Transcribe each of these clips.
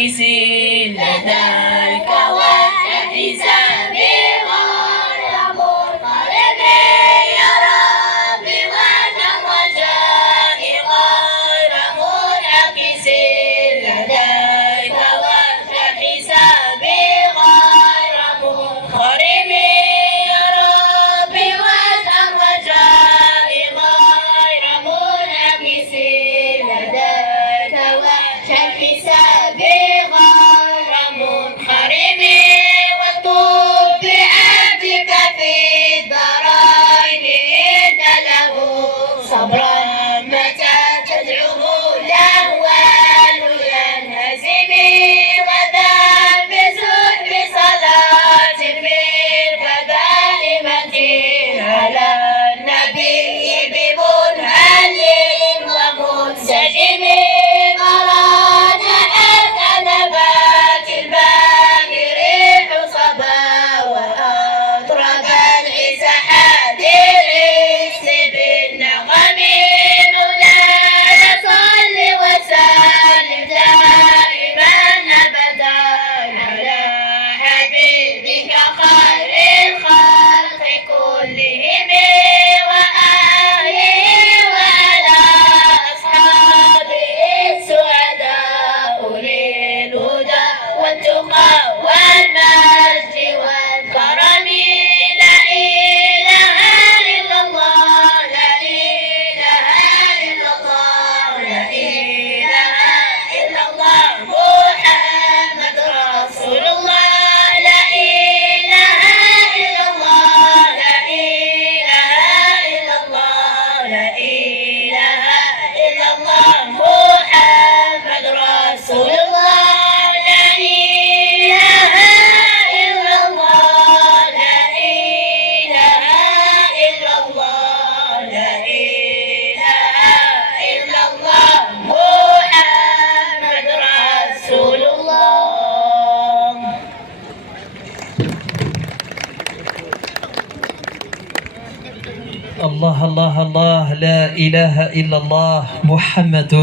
منعكسين لديك وجه حسابي غير منقلب يا ربي وجه رجائي غير منعكسين لديك وجه حسابي غير منخرم يا ربي وجه رجائي غير منعكسين لديك وجه حسابي غير منخرم وطوب بعبدك في الدارين إن له صبرا متى تدعوه الأهوال ينهزم غدا بسحب صلاة منك دائمة على النبي بمنهل ومنسجم مرانعت نبات الباب ريح صبا وأطرب العز حادر بالنغم مولاي صل وسلم دائما أبدا على حبيبك خير الخلق كلهم وآله وعلى أصحابه السعداء أولي الهدى والتقى والمجد والكرم لا إله إلا الله لا إله إلا الله لا إله إلا الله محمد رسول الله لا إله إلا الله لا إله إلا الله لا إله إلا الله محمد رسول الله لا إله إلا الله لا إله إلا الله لا إله إلا الله محمد رسول الله. الله الله الله لا إله إلا الله محمد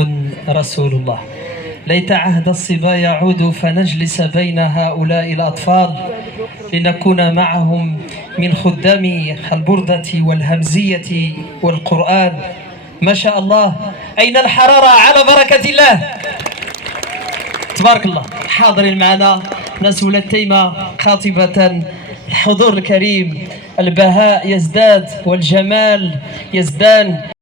رسول الله. ليت عهد الصبا يعود فنجلس بين هؤلاء الأطفال لنكون معهم من خدام البردة والهمزية والقرآن. ما شاء الله. أين الحرارة؟ على بركة الله تبارك الله. حاضرين معنا ناس ولاد تيمة خاطبة الحضور الكريم. البهاء يزداد والجمال يزدان.